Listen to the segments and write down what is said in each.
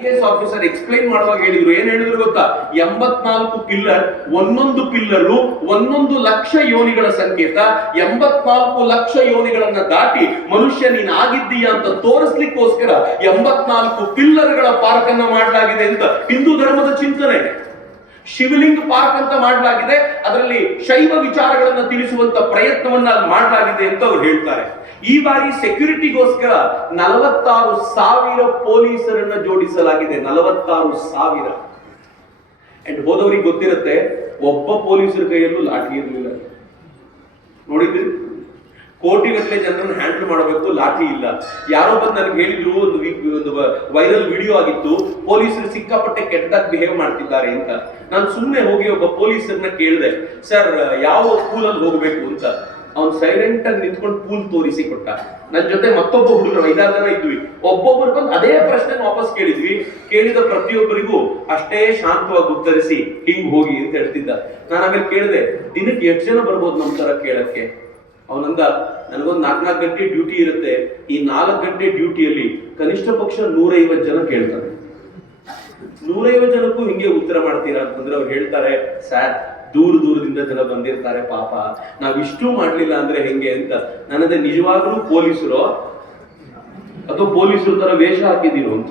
Officer explain ಮಾಡುವಾಗ ಹೇಳಿದ್ರು, ಏನ್ ಹೇಳಿದ್ರು ಗೊತ್ತಾ? 84 ಪಿಲ್ಲರ್, ಒಂದೊಂದು ಪಿಲ್ಲರು 1 ಲಕ್ಷ ಯೋನಿಗಳ ಸಂಕೇತ. 84 ಲಕ್ಷ ಯೋನಿಗಳನ್ನ ದಾಟಿ ಮನುಷ್ಯ ನೀನ್ ಆಗಿದ್ದೀಯಾ ಅಂತ ತೋರಿಸ್ಲಿಕ್ಕೋಸ್ಕರ 84 ಪಿಲ್ಲರ್ಗಳ ಪಾರ್ಕ್ ಅನ್ನ ಮಾಡಲಾಗಿದೆ ಅಂತ ಹಿಂದೂ ಧರ್ಮದ ಚಿಂತನೆ. ಶಿವಲಿಂಗ ಪಾರ್ಕ್ ಅಂತ ಮಾಡಲಾಗಿದೆ, ಅದರಲ್ಲಿ ಶೈವ ವಿಚಾರಗಳನ್ನ ತಿಳಿಸುವಂತ ಪ್ರಯತ್ನವನ್ನ ಅಲ್ಲಿ ಮಾಡಲಾಗಿದೆ ಅಂತ ಅವ್ರು ಹೇಳ್ತಾರೆ. ಈ ಬಾರಿ ಸೆಕ್ಯೂರಿಟಿಗೋಸ್ಕರ 46,000 ಪೊಲೀಸರನ್ನ ಜೋಡಿಸಲಾಗಿದೆ. 46,000. ಅಂಡ್ ಹೋದವರಿಗೆ ಗೊತ್ತಿರುತ್ತೆ, ಒಬ್ಬ ಪೊಲೀಸರ ಕೈಯಲ್ಲೂ ಲಾಠಿ ಇರಲಿಲ್ಲ. ನೋಡಿದ್ರಿ, ಕೋಟಿಗಟ್ಟಲೆ ಜನರನ್ನು ಹ್ಯಾಂಡಲ್ ಮಾಡಬೇಕು, ಲಾಠಿ ಇಲ್ಲ. ಯಾರೋ ಬಂದು ನನಗೆ ಹೇಳಿದ್ರು, ಒಂದು ವೈರಲ್ ವಿಡಿಯೋ ಆಗಿತ್ತು, ಪೊಲೀಸರು ಸಿಕ್ಕಾಪಟ್ಟೆ ಕೆಟ್ಟದಾಗಿ ಬಿಹೇವ್ ಮಾಡ್ತಿದ್ದಾರೆ ಅಂತ. ನಾನು ಸುಮ್ಮನೆ ಹೋಗಿ ಒಬ್ಬ ಪೊಲೀಸರನ್ನ ಕೇಳಿದೆ, ಸರ್ ಯಾವ ಪೂಲಲ್ಲಿ ಹೋಗ್ಬೇಕು ಅಂತ. ಅವ್ನು ಸೈಲೆಂಟ್ ಆಗಿ ನಿಂತ್ಕೊಂಡು ಪೂಲ್ ತೋರಿಸಿ ಕೊಟ್ಟ. ನನ್ನ ಜೊತೆ ಮತ್ತೊಬ್ಬ ಹುಡುಗರು 5-6 ಜನ ಇದ್ವಿ. ಒಬ್ಬೊಬ್ಬರು ಬಂದು ಅದೇ ಪ್ರಶ್ನೆ ವಾಪಸ್ ಕೇಳಿದ್ವಿ. ಕೇಳಿದ ಪ್ರತಿಯೊಬ್ಬರಿಗೂ ಅಷ್ಟೇ ಶಾಂತವಾಗಿ ಉತ್ತರಿಸಿ ಹಿಂಗ್ ಹೋಗಿ ಅಂತ ಹೇಳ್ತಿದ್ದ. ನಾನು ಆಮೇಲೆ ಕೇಳಿದೆ, ದಿನಕ್ಕೆ ಎಷ್ಟು ಜನ ಬರ್ಬೋದು ನಮ್ ತರ ಕೇಳಕ್ಕೆ? ಅವನಂದ, ನನಗೊಂದು 4 ಗಂಟೆ ಡ್ಯೂಟಿ ಇರುತ್ತೆ, ಈ 4 ಗಂಟೆ ಡ್ಯೂಟಿಯಲ್ಲಿ ಕನಿಷ್ಠ ಪಕ್ಷ 150 ಜನ ಕೇಳ್ತಾರೆ. 150 ಜನಕ್ಕೂ ಹಿಂಗೆ ಉತ್ತರ ಮಾಡ್ತೀರಾ ಅಂತಂದ್ರೆ ಅವ್ರು ಹೇಳ್ತಾರೆ, ಸರ್ ದೂರದಿಂದ ಜನ ಬಂದಿರ್ತಾರೆ, ಪಾಪ ನಾವಿಷ್ಟು ಮಾಡ್ಲಿಲ್ಲ ಅಂದ್ರೆ ಹೆಂಗೆ ಅಂತ. ನನ್ನದೇ ನಿಜವಾಗ್ಲೂ ಪೊಲೀಸರು ಅಥವಾ ಪೊಲೀಸರು ತರ ವೇಷ ಹಾಕಿದೀರು ಅಂತ.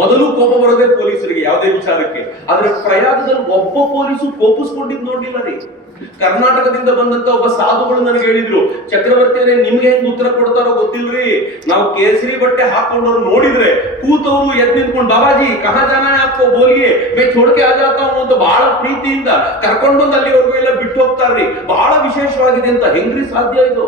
ಮೊದಲು ಕೋಪ ಬರೋದೇ ಪೊಲೀಸರಿಗೆ ಯಾವುದೇ ವಿಚಾರಕ್ಕೆ. ಆದ್ರೆ ಪ್ರಯಾಗದಲ್ಲಿ ಒಬ್ಬ ಪೊಲೀಸು ಕೋಪಿಸ್ಕೊಂಡಿದ್ ನೋಡ್ಲಿಲ್ಲ ರೀ. ಕರ್ನಾಟಕದಿಂದ ಬಂದಂತ ಒಬ್ಬ ಸಾಧುಗಳು ನನಗೆ ಹೇಳಿದ್ರು, ಚಕ್ರವರ್ತಿಯರೇ ನಿಮ್ಗೆ ಹೆಂಗ್ ಉತ್ತರ ಕೊಡ್ತಾರೋ ಗೊತ್ತಿಲ್ರಿ, ನಾವು ಕೇಸರಿ ಬಟ್ಟೆ ಹಾಕೊಂಡವ್ರು ನೋಡಿದ್ರೆ ಕೂತವ್ರು ಎದ್ದು ನಿಂತ್ಕೊಂಡು, ಬಾಬಾಜಿ ಕಹಾ ಜಾನ ಹೈ ಆಪ್ಕೋ ಬೋಲಿಯೇ ಮೇ ಛೋಡ್ಕೆ ಆ ಜಾತಾ ಹೂಂ ಅಂತ ಬಹಳ ಪ್ರೀತಿಯಿಂದ ಕರ್ಕೊಂಡ್ ಬಂದು ಅಲ್ಲಿವರೆಗೂ ಎಲ್ಲ ಬಿಟ್ಟು ಹೋಗ್ತಾರ್ರಿ. ಬಹಳ ವಿಶೇಷವಾಗಿದೆ ಅಂತ. ಹೆಂಗ್ರಿ ಸಾಧ್ಯ ಇದು?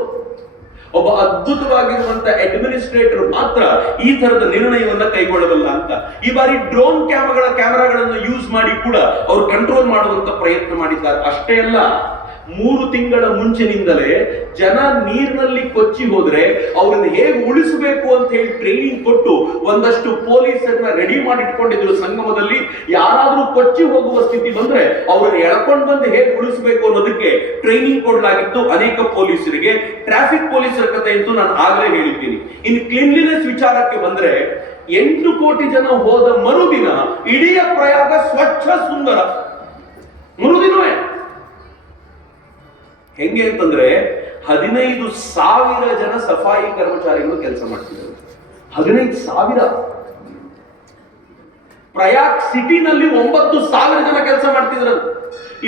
ಒಬ್ಬ ಅದ್ಭುತವಾಗಿರುವಂತ ಅಡ್ಮಿನಿಸ್ಟ್ರೇಟರ್ ಮಾತ್ರ ಈ ತರದ ನಿರ್ಣಯವನ್ನ ಕೈಗೊಳ್ಳಬಲ್ಲ ಅಂತ. ಈ ಬಾರಿ ಡ್ರೋನ್ ಕ್ಯಾಮೆರಾಗಳನ್ನು ಯೂಸ್ ಮಾಡಿ ಕೂಡ ಅವರು ಕಂಟ್ರೋಲ್ ಮಾಡುವಂತ ಪ್ರಯತ್ನ ಮಾಡಿದ್ದಾರೆ. ಅಷ್ಟೇ ಅಲ್ಲ, 3 ತಿಂಗಳ ಮುಂಚಿನಿಂದಲೇ ಜನ ನೀರಿನಲ್ಲಿ ಕೊಚ್ಚಿ ಹೋದ್ರೆ ಅವ್ರನ್ನ ಹೇಗೆ ಉಳಿಸಬೇಕು ಅಂತ ಹೇಳಿ ಟ್ರೈನಿಂಗ್ ಕೊಟ್ಟು ಒಂದಷ್ಟು ಪೊಲೀಸರನ್ನ ರೆಡಿ ಮಾಡಿ ಇಟ್ಕೊಂಡಿದ್ರು ಸಂಗಮದಲ್ಲಿ. ಯಾರಾದ್ರೂ ಕೊಚ್ಚಿ ಹೋಗುವ ಸ್ಥಿತಿ ಬಂದ್ರೆ ಅವ್ರನ್ನ ಎಳ್ಕೊಂಡು ಬಂದು ಹೇಗೆ ಉಳಿಸಬೇಕು ಅನ್ನೋದಕ್ಕೆ ಟ್ರೈನಿಂಗ್ ಕೊಡಲಾಗಿತ್ತು ಅನೇಕ ಪೊಲೀಸರಿಗೆ. ಟ್ರಾಫಿಕ್ ಪೊಲೀಸರ ಕಥೆ ಅಂತೂ ನಾನು ಆಗ್ಲೇ ಹೇಳಿದ್ದೀನಿ. ಇನ್ನು ಕ್ಲೀನ್ಲಿನೆಸ್ ವಿಚಾರಕ್ಕೆ ಬಂದ್ರೆ 8 ಕೋಟಿ ಜನ ಹೋದ ಮರುದಿನ ಇಡೀ ಪ್ರಯಾಗ ಸ್ವಚ್ಛ ಸುಂದರ. ಮರುದಿನವೇ ಹೆಂಗೆ ಅಂತಂದ್ರೆ 15,000 ಜನ ಸಫಾಯಿ ಕರ್ಮಚಾರಿಗಳು ಕೆಲಸ ಮಾಡ್ತಿದ್ದಾರೆ. 15,000. ಪ್ರಯಾಗ್ ಸಿಟಿನಲ್ಲಿ 9,000 ಜನ ಕೆಲಸ ಮಾಡ್ತಿದ್ರು.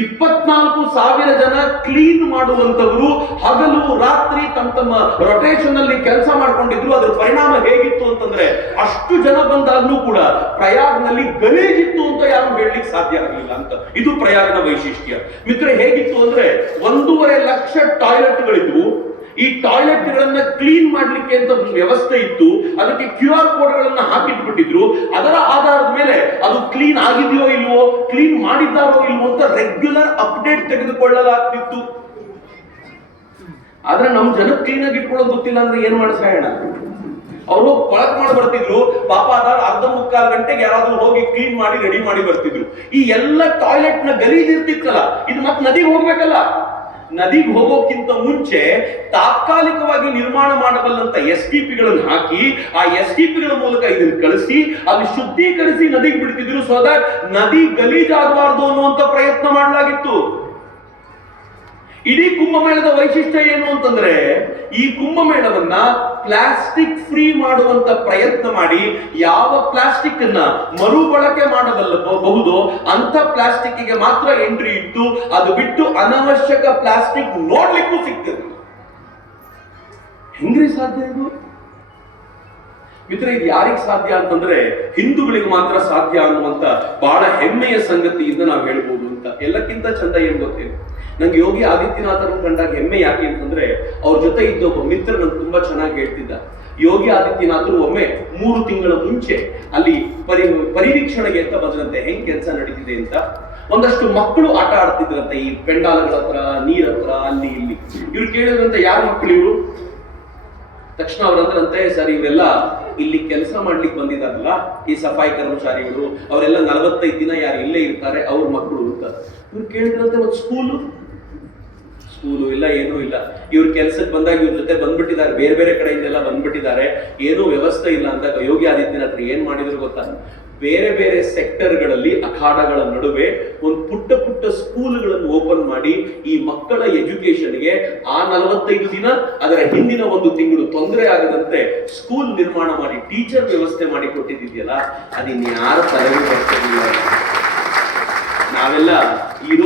24,000 ಜನ ಕ್ಲೀನ್ ಮಾಡುವಂತವರು ಹಗಲು ರಾತ್ರಿ ತಮ್ಮ ರೊಟೇಷನ್ ಅಲ್ಲಿ ಕೆಲಸ ಮಾಡ್ಕೊಂಡಿದ್ರು. ಅದರ ಪರಿಣಾಮ ಹೇಗಿತ್ತು ಅಂತಂದ್ರೆ, ಅಷ್ಟು ಜನ ಬಂದಾಗ್ಲೂ ಕೂಡ ಪ್ರಯಾಗ್ನಲ್ಲಿ ಗಲೀಜಿತ್ತು ಅಂತ ಯಾರು ಹೇಳಲಿಕ್ಕೆ ಸಾಧ್ಯ ಆಗಲಿಲ್ಲ ಅಂತ. ಇದು ಪ್ರಯಾಗ್ನ ವೈಶಿಷ್ಟ್ಯ. ಮಿತ್ರ, ಹೇಗಿತ್ತು ಅಂದ್ರೆ 1.5 ಲಕ್ಷ ಟಾಯ್ಲೆಟ್ಗಳಿದ್ವು. ಈ ಟಾಯ್ಲೆಟ್ ಗಳನ್ನ ಕ್ಲೀನ್ ಮಾಡ್ಲಿಕ್ಕೆ ಅಂತ ವ್ಯವಸ್ಥೆ ಇತ್ತು. ಅದಕ್ಕೆ QR ಕೋಡ್ಗಳನ್ನ ಹಾಕಿಟ್ಬಿಟ್ಟಿದ್ರು. ಅದರ ಆಧಾರದ ಮೇಲೆ ಅದು ಕ್ಲೀನ್ ಆಗಿದೆಯೋ ಇಲ್ವೋ, ಕ್ಲೀನ್ ಮಾಡಿದ್ದಾರೋ ಇಲ್ವೋ ಅಂತ ರೆಗ್ಯುಲರ್ ಅಪ್ಡೇಟ್ ತೆಗೆದುಕೊಳ್ಳಲಾಗ್ತಿತ್ತು. ಆದ್ರೆ ನಮ್ ಜನ ಕ್ಲೀನ್ ಆಗಿ ಇಟ್ಕೊಳ್ಳೋದು ಗೊತ್ತಿಲ್ಲ ಅಂದ್ರೆ ಏನ್ ಮಾಡಿಸೋಣ? ಅವರು ಕೊಳಕ್ ಮಾಡಿ ಬರ್ತಿದ್ರು. ಪಾಪ ಅದಾದ 1/4 ಗಂಟೆಗೆ ಯಾರಾದ್ರೂ ಹೋಗಿ ಕ್ಲೀನ್ ಮಾಡಿ ರೆಡಿ ಮಾಡಿ ಬರ್ತಿದ್ರು. ಈ ಎಲ್ಲ ಟಾಯ್ಲೆಟ್ ನ ಗಲೀಜ್ ಇರ್ತಿತ್ತಲ್ಲ, ಇದು ಮತ್ತೆ ನದಿಗೆ ಹೋಗ್ಬೇಕಲ್ಲ. ನದಿಗೆ ಹೋಗೋಕ್ಕಿಂತ ಮುಂಚೆ ತಾತ್ಕಾಲಿಕವಾಗಿ ನಿರ್ಮಾಣ ಮಾಡಬಲ್ಲಂತ STPಗಳನ್ನು ಹಾಕಿ, ಆ STPಗಳ ಮೂಲಕ ಇದನ್ನು ಕಳಿಸಿ ಅಲ್ಲಿ ಶುದ್ಧೀಕರಿಸಿ ನದಿಗೆ ಬಿಡ್ತಿದ್ರು. ಸೊ ದಟ್ ನದಿ ಗಲೀಜಾಗಬಾರ್ದು ಅನ್ನುವಂತ ಪ್ರಯತ್ನ ಮಾಡಲಾಗಿತ್ತು. ಇಡೀ ಕುಂಭಮೇಳದ ವೈಶಿಷ್ಟ್ಯ ಏನು ಅಂತಂದ್ರೆ, ಈ ಕುಂಭಮೇಳವನ್ನ ಪ್ಲಾಸ್ಟಿಕ್ ಫ್ರೀ ಮಾಡುವಂತ ಪ್ರಯತ್ನ ಮಾಡಿ, ಯಾವ ಪ್ಲಾಸ್ಟಿಕ್ ಅನ್ನ ಮರುಬಳಕೆ ಮಾಡಬಹುದು ಅಂತ ಪ್ಲಾಸ್ಟಿಕ್ ಗೆ ಮಾತ್ರ ಎಂಟ್ರಿ ಇತ್ತು. ಅದು ಬಿಟ್ಟು ಅನವಶ್ಯಕ ಪ್ಲಾಸ್ಟಿಕ್ ನೋಡ್ಲಿಕ್ಕೂ ಸಿಗ್ತದೆ. ಹೆಂಗ್ರಿ ಸಾಧ್ಯ ಇದು? ಮಿತ್ರ, ಇದು ಯಾರಿಗೆ ಸಾಧ್ಯ ಅಂತಂದ್ರೆ ಹಿಂದೂಗಳಿಗೆ ಮಾತ್ರ ಸಾಧ್ಯ ಅನ್ನುವಂತ ಬಹಳ ಹೆಮ್ಮೆಯ ಸಂಗತಿಯಿಂದ ನಾವು ಹೇಳ್ಬೋದು ಅಂತ. ಎಲ್ಲಕ್ಕಿಂತ ಚಂದ ಏನ್ ಗೊತ್ತೇನು, ನಂಗೆ ಯೋಗಿ ಆದಿತ್ಯನಾಥರನ್ನು ಕಂಡಾಗ ಹೆಮ್ಮೆ ಯಾಕೆ ಅಂತಂದ್ರೆ, ಅವ್ರ ಜೊತೆ ಇದ್ದ ಒಬ್ಬ ಮಿತ್ರ ನಂಗೆ ತುಂಬಾ ಚೆನ್ನಾಗಿ ಹೇಳ್ತಿದ್ದ. ಯೋಗಿ ಆದಿತ್ಯನಾಥರು ಒಮ್ಮೆ 3 ತಿಂಗಳ ಮುಂಚೆ ಅಲ್ಲಿ ಪರಿವೀಕ್ಷಣೆಗೆ ಅಂತ ಬಂದ್ರಂತೆ, ಹೆಂಗ್ ಕೆಲಸ ನಡೀತಿದೆ ಅಂತ. ಒಂದಷ್ಟು ಮಕ್ಕಳು ಆಟ ಆಡ್ತಿದ್ರಂತೆ ಈ ಪೆಂಡಾಲಗಳ ಹತ್ರ, ನೀರ್ ಹತ್ರ, ಅಲ್ಲಿ ಇಲ್ಲಿ. ಇವ್ರು ಕೇಳಿದ್ರಂತೆ, ಯಾರ ಮಕ್ಕಳು ಇವರು? ತಕ್ಷಣ ಅವರಂದ್ರಂತೆ, ಸರ್ ಇವೆಲ್ಲ ಇಲ್ಲಿ ಕೆಲಸ ಮಾಡ್ಲಿಕ್ಕೆ ಬಂದಿದಾರಲ್ಲ ಈ ಸಫಾಯಿ ಕರ್ಮಚಾರಿಗಳು, ಅವರೆಲ್ಲ 45 ದಿನ ಯಾರು ಇಲ್ಲೇ ಇರ್ತಾರೆ, ಅವ್ರ ಮಕ್ಕಳು ಅಂತ. ಇವ್ರು ಕೇಳಿದ್ರಂತೆ, ಒಂದು ಸ್ಕೂಲು ಇಲ್ಲ, ಏನೂ ಇಲ್ಲ. ಇವ್ರ ಕೆಲ್ಸಕ್ಕೆ ಬಂದಾಗ ಇವ್ರ ಜೊತೆ ಬಂದ್ಬಿಟ್ಟಿದ್ದಾರೆ, ಬೇರೆ ಬೇರೆ ಕಡೆಯಿಂದೆಲ್ಲ ಬಂದ್ಬಿಟ್ಟಿದ್ದಾರೆ, ಏನೂ ವ್ಯವಸ್ಥೆ ಇಲ್ಲ ಅಂದಾಗ ಯೋಗಿ ಆದಿತ್ಯನಾಥ್ ಏನ್ ಮಾಡಿದ್ರು ಗೊತ್ತಾ? ಬೇರೆ ಬೇರೆ ಸೆಕ್ಟರ್ಗಳಲ್ಲಿ ಅಖಾಡಗಳ ನಡುವೆ ಒಂದು ಪುಟ್ಟ ಪುಟ್ಟ ಸ್ಕೂಲ್ಗಳನ್ನು ಓಪನ್ ಮಾಡಿ ಈ ಮಕ್ಕಳ ಎಜುಕೇಶನ್ಗೆ ಆ 45 ದಿನ ಅದರ ಹಿಂದಿನ 1 ತಿಂಗಳು ತೊಂದರೆ ಆಗದಂತೆ ಸ್ಕೂಲ್ ನಿರ್ಮಾಣ ಮಾಡಿ ಟೀಚರ್ ವ್ಯವಸ್ಥೆ ಮಾಡಿ ಕೊಟ್ಟಿದ್ದಿದೆಯಲ್ಲ, ಅದಿನ್ಯಾರ ತಲೆಗೆ ಬರ್ತಿರ್ಲಿಲ್ಲ. ನಾವೆಲ್ಲ ಇರೋ